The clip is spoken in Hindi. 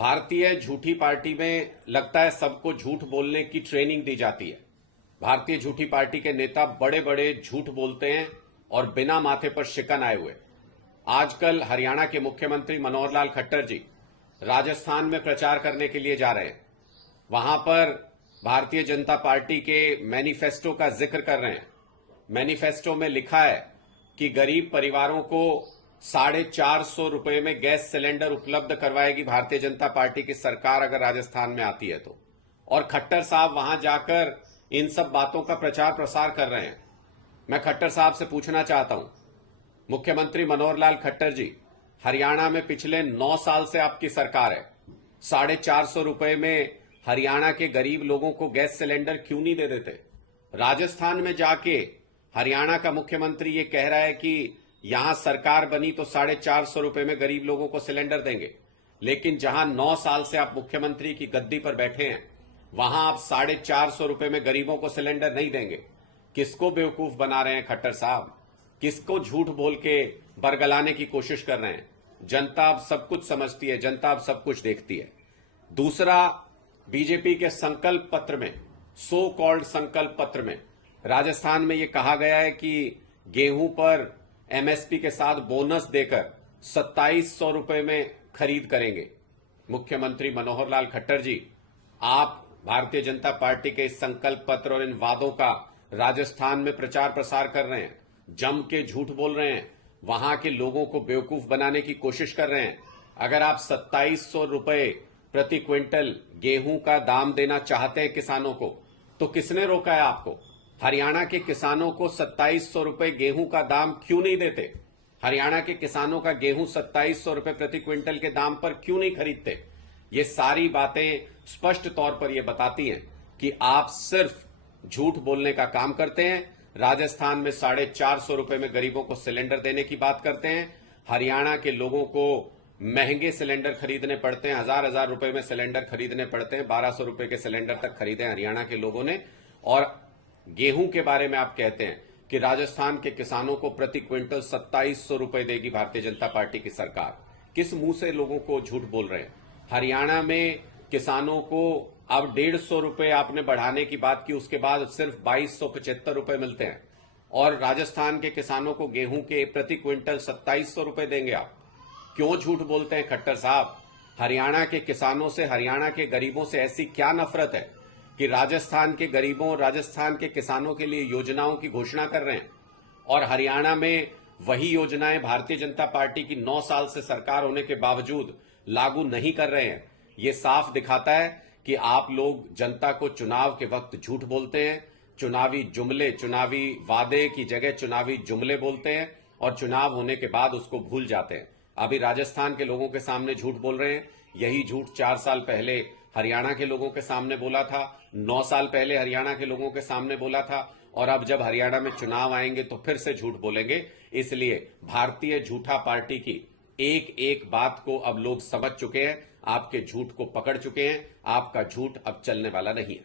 भारतीय झूठी पार्टी में लगता है सबको झूठ बोलने की ट्रेनिंग दी जाती है। भारतीय झूठी पार्टी के नेता बड़े बड़े झूठ बोलते हैं और बिना माथे पर शिकन आए हुए। आजकल हरियाणा के मुख्यमंत्री मनोहर लाल खट्टर जी राजस्थान में प्रचार करने के लिए जा रहे हैं। वहां पर भारतीय जनता पार्टी के मैनिफेस्टो का जिक्र कर रहे हैं। मैनिफेस्टो में लिखा है कि गरीब परिवारों को 450 रुपए में गैस सिलेंडर उपलब्ध करवाएगी भारतीय जनता पार्टी की सरकार अगर राजस्थान में आती है तो। और खट्टर साहब वहां जाकर इन सब बातों का प्रचार प्रसार कर रहे हैं। मैं खट्टर साहब से पूछना चाहता हूं, मुख्यमंत्री मनोहर लाल खट्टर जी, हरियाणा में पिछले 9 साल से आपकी सरकार है। 450 रुपए में हरियाणा के गरीब लोगों को गैस सिलेंडर क्यों नहीं दे देते? राजस्थान में जाके हरियाणा का मुख्यमंत्री ये कह रहा है कि यहां सरकार बनी तो 450 रुपए में गरीब लोगों को सिलेंडर देंगे, लेकिन जहां 9 साल से आप मुख्यमंत्री की गद्दी पर बैठे हैं वहां आप 450 रुपए में गरीबों को सिलेंडर नहीं देंगे। किसको बेवकूफ बना रहे हैं खट्टर साहब? किसको झूठ बोल के बरगलाने की कोशिश कर रहे हैं? जनता अब सब कुछ समझती है, जनता अब सब कुछ देखती है। दूसरा, बीजेपी के संकल्प पत्र में, सो कॉल्ड संकल्प पत्र में राजस्थान में यह कहा गया है कि गेहूं पर एमएसपी के साथ बोनस देकर 2700 रुपए में खरीद करेंगे। मुख्यमंत्री मनोहर लाल खट्टर जी, आप भारतीय जनता पार्टी के इस संकल्प पत्र और इन वादों का राजस्थान में प्रचार प्रसार कर रहे हैं, जम के झूठ बोल रहे हैं, वहां के लोगों को बेवकूफ बनाने की कोशिश कर रहे हैं। अगर आप 2700 रुपए प्रति क्विंटल गेहूं का दाम देना चाहते हैं किसानों को, तो किसने रोका है आपको? हरियाणा के किसानों को 2700 रुपए गेहूं का दाम क्यों नहीं देते? हरियाणा के किसानों का गेहूं 2700 रुपए प्रति क्विंटल के दाम पर क्यों नहीं खरीदते? ये सारी बातें स्पष्ट तौर पर यह बताती हैं कि आप सिर्फ झूठ बोलने का काम करते हैं। राजस्थान में 450 रुपए में गरीबों को सिलेंडर देने की बात करते हैं। हरियाणा के लोगों को महंगे सिलेंडर खरीदने पड़ते हैं, हजार रुपए में सिलेंडर खरीदने पड़ते हैं। 1200 रुपए के सिलेंडर तक खरीदे हरियाणा के लोगों ने। और गेहूं के बारे में आप कहते हैं कि राजस्थान के किसानों को प्रति क्विंटल 2700 रुपए देगी भारतीय जनता पार्टी की सरकार। किस मुंह से लोगों को झूठ बोल रहे हैं? हरियाणा में किसानों को अब 150 रुपए आपने बढ़ाने की बात की, उसके बाद सिर्फ 2275 रुपए मिलते हैं। और राजस्थान के किसानों को गेहूं के प्रति क्विंटल 2700 रुपए देंगे आप। क्यों झूठ बोलते हैं खट्टर साहब? हरियाणा के किसानों से, हरियाणा के गरीबों से ऐसी क्या नफरत है कि राजस्थान के गरीबों और राजस्थान के किसानों के लिए योजनाओं की घोषणा कर रहे हैं और हरियाणा में वही योजनाएं भारतीय जनता पार्टी की 9 साल से सरकार होने के बावजूद लागू नहीं कर रहे हैं? ये साफ दिखाता है कि आप लोग जनता को चुनाव के वक्त झूठ बोलते हैं। चुनावी जुमले, चुनावी वादे की जगह चुनावी जुमले बोलते हैं और चुनाव होने के बाद उसको भूल जाते हैं। अभी राजस्थान के लोगों के सामने झूठ बोल रहे हैं। यही झूठ 4 साल पहले हरियाणा के लोगों के सामने बोला था, 9 साल पहले हरियाणा के लोगों के सामने बोला था, और अब जब हरियाणा में चुनाव आएंगे तो फिर से झूठ बोलेंगे। इसलिए भारतीय झूठा पार्टी की एक एक बात को अब लोग समझ चुके हैं, आपके झूठ को पकड़ चुके हैं। आपका झूठ अब चलने वाला नहीं है।